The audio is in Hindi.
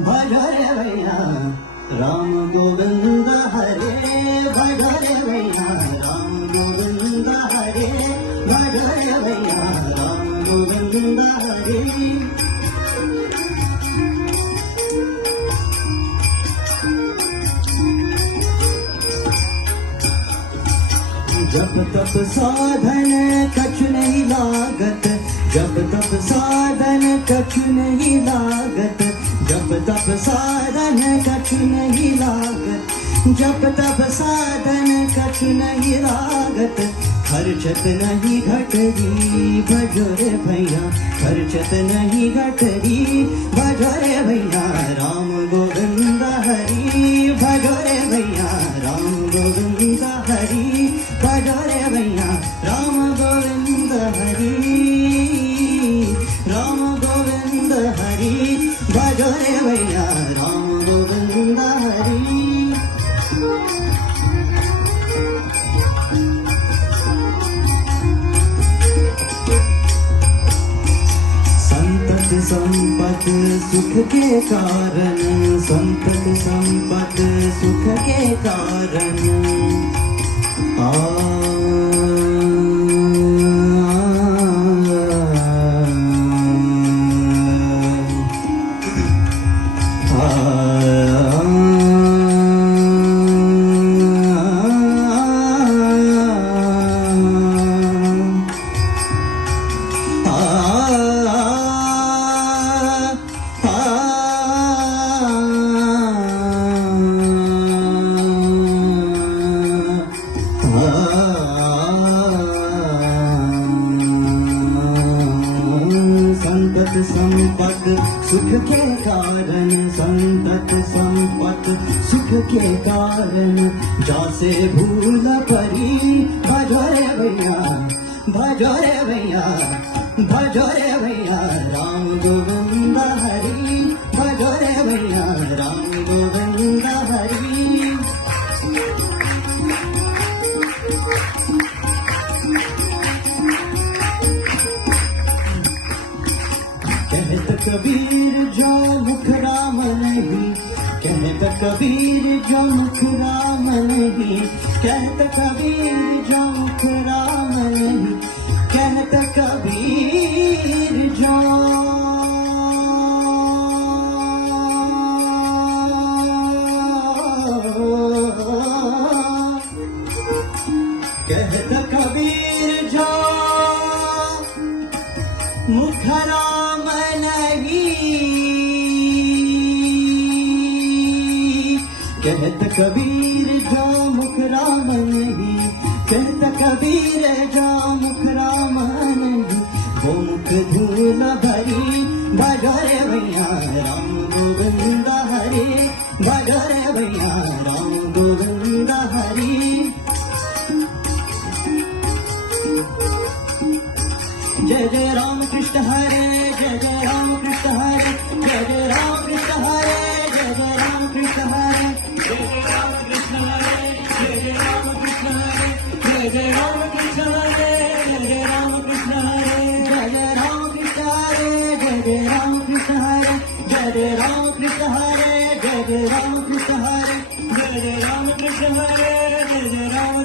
भजरे भैया राम गोविंद हरे, भजरे भैया राम गोविंद हरे, भजरे भैया राम गोविंद हरे। जब तप साधन कछु नहीं लागत, जब तप साधन कछु नहीं लागत, जब तप साधन कछु नहीं लागत, जब तप साधन कछु नहीं लागत, खर्चत नहीं घटरी भजोरे भैया, खर्चत नहीं घटरी भजोरे भैया राम गोविंद हरि, भजोरे भैया राम गोविंद हरि, भजोरे भैया राम गोविंद हरि, राम गोविंद हरि, भजोरे भैया राम गोविंद हरि। संतत संपत सुख के कारण, संतत संपत सुख के कारण, संतत संपत सुख के कारण, संतत संपत सुख के कारण, जासे भूल परी भजोरे भैया, भजोरे भैया, भजोरे भैया राम गोविंद हरि, भजोरे भैया राम गोविंद हरि। कहत कबीर जो मुख राम नहीं, कहत कबीर जो मुख राम नहीं, कहत कबीर जो मुख राम नहीं, कहत कबीर जो, कहत कबीर जो मुख राम नहीं, कहत कबीर जो मुख राम नहीं, कहत कबीर जो मुख राम नहीं, वो मुख धूल भरी भजोरे भैया राम गोविंद हरि, भजोरे भैया राम गोविंद हरि। जय जय राम कृष्ण हरे, जय जय राम कृष्ण हरे, जय जय राम कृष्ण हरे, जय जय राम कृष्ण हरे, जय जय राम कृष्ण हरे, जय जय राम कृष्ण हरे, जय जय राम कृष्ण हरे, जय जय राम कृष्ण हरे, जय जय राम कृष्ण हरे, जय जय राम कृष्ण हरे, जय जय राम कृष्ण हरे, जय जय राम कृष्ण हरे, जय जय राम कृष्ण हरे, जय जय राम कृष्ण हरे, जय जय राम